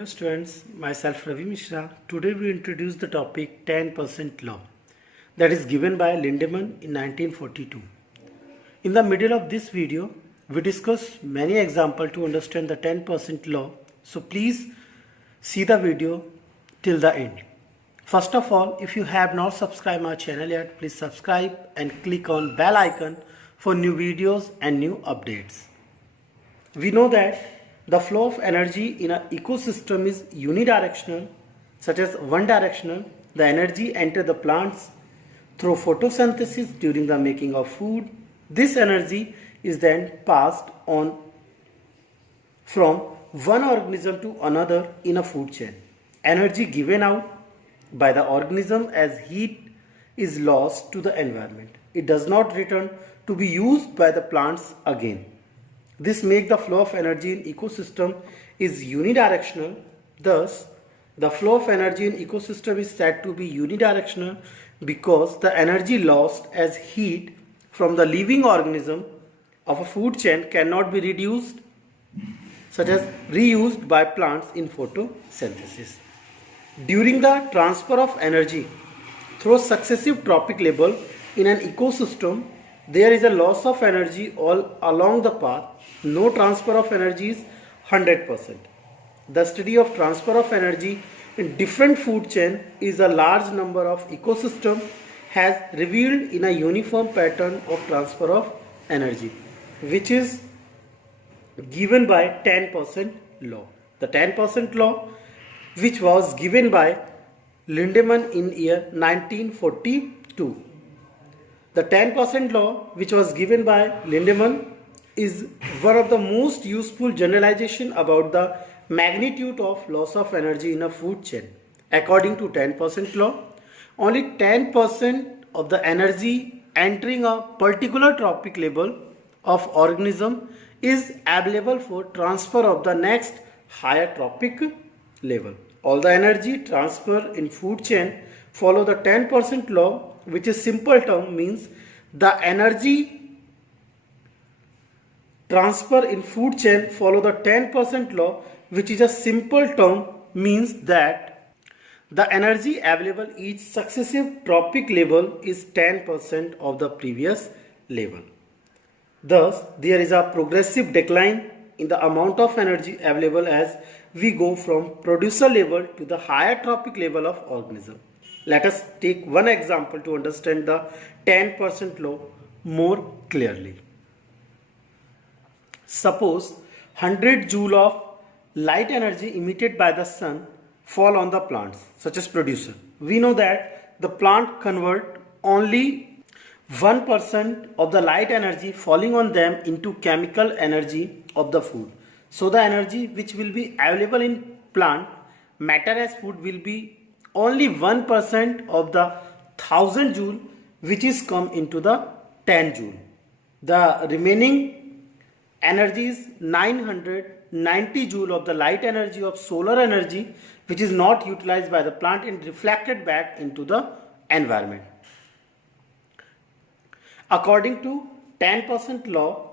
Hello students, myself Ravi Mishra. Today we introduce the topic 10% law that is given by Lindemann in 1942. In the middle of this video, we discuss many examples to understand the 10% law. So please see the video till the end. First of all, if you have not subscribed my channel yet, please subscribe and click on bell icon for new videos and new updates. We know that the flow of energy in an ecosystem is unidirectional, such as one directional. The energy enters the plants through photosynthesis during the making of food. This energy is then passed on from one organism to another in a food chain. Energy given out by the organism as heat is lost to the environment. It does not return to be used by the plants again. This makes the flow of energy in ecosystem is unidirectional. Thus, the flow of energy in ecosystem is said to be unidirectional because the energy lost as heat from the living organism of a food chain cannot be reduced, such as reused by plants in photosynthesis. During the transfer of energy through successive trophic level in an ecosystem, there is a loss of energy all along the path. No transfer of energy is 100%. The study of transfer of energy in different food chain is a large number of ecosystem has revealed in a uniform pattern of transfer of energy, which is given by 10% law. The 10% law, which was given by Lindemann in year 1942. The 10% law, which was given by Lindemann, is one of the most useful generalization about the magnitude of loss of energy in a food chain. According to 10% law, only 10% of the energy entering a particular trophic level of organism is available for transfer of the next higher trophic level. All the energy transfer in food chain follow the 10% law, which is simple term means the energy transfer in food chain follow the 10% law, which is a simple term means that the energy available each successive trophic level is 10% of the previous level. Thus, there is a progressive decline in the amount of energy available as we go from producer level to the higher trophic level of organism. Let us take one example to understand the 10% law more clearly. Suppose 100 joule of light energy emitted by the sun fall on the plants, such as producer. We know that the plant convert only 1% of the light energy falling on them into chemical energy of the food. So the energy which will be available in plant matter as food will be only 1% of the 1000 joule which is come into the 10 joule. The remaining energy is 990 joule of the light energy of solar energy which is not utilized by the plant and reflected back into the environment. According to 10% law,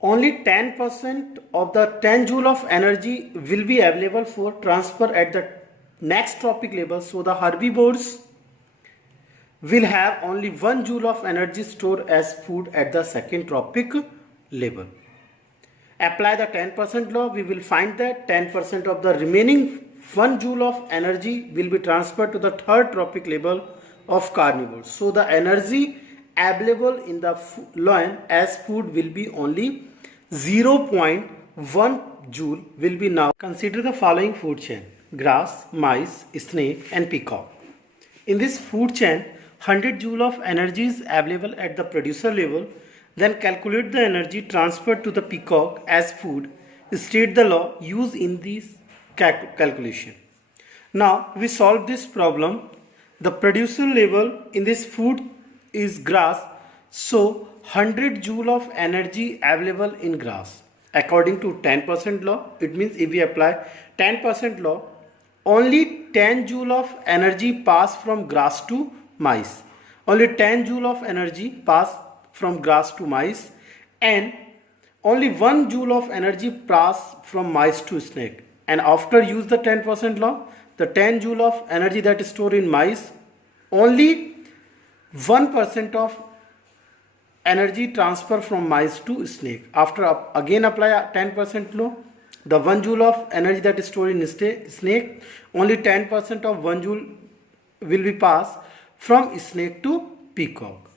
only 10% of the 10 joule of energy will be available for transfer at the next trophic level. So the herbivores will have only 1 joule of energy stored as food at the second trophic level. Apply the 10% law, we will find that 10% of the remaining 1 joule of energy will be transferred to the third trophic level of carnivores. So the energy available in the lion as food will be only 0.1 joule will be now. Consider the following food chain: grass, mice, snake and peacock. In this food chain, 100 joule of energy is available at the producer level. Then calculate the energy transferred to the peacock as food. State the law used in this calculation. Now we solve this problem. The producer level in this food is grass. So 100 joule of energy available in grass. According to 10% law, it means if we apply 10% law, only 10 joule of energy pass from grass to mice. Only 10 joule of energy pass from grass to mice and only 1 joule of energy pass from mice to snake. and after use the 10% law, the 10 joule of energy that is stored in mice, only 1% of energy transfer from mice to snake. After again apply a 10% law, the 1 joule of energy that is stored in snake, only 10% of 1 joule will be passed from snake to peacock.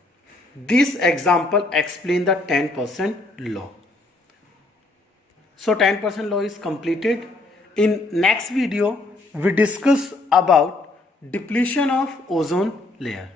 This example explains the 10% law. So 10% law is completed. In next video, we discuss about depletion of ozone layer.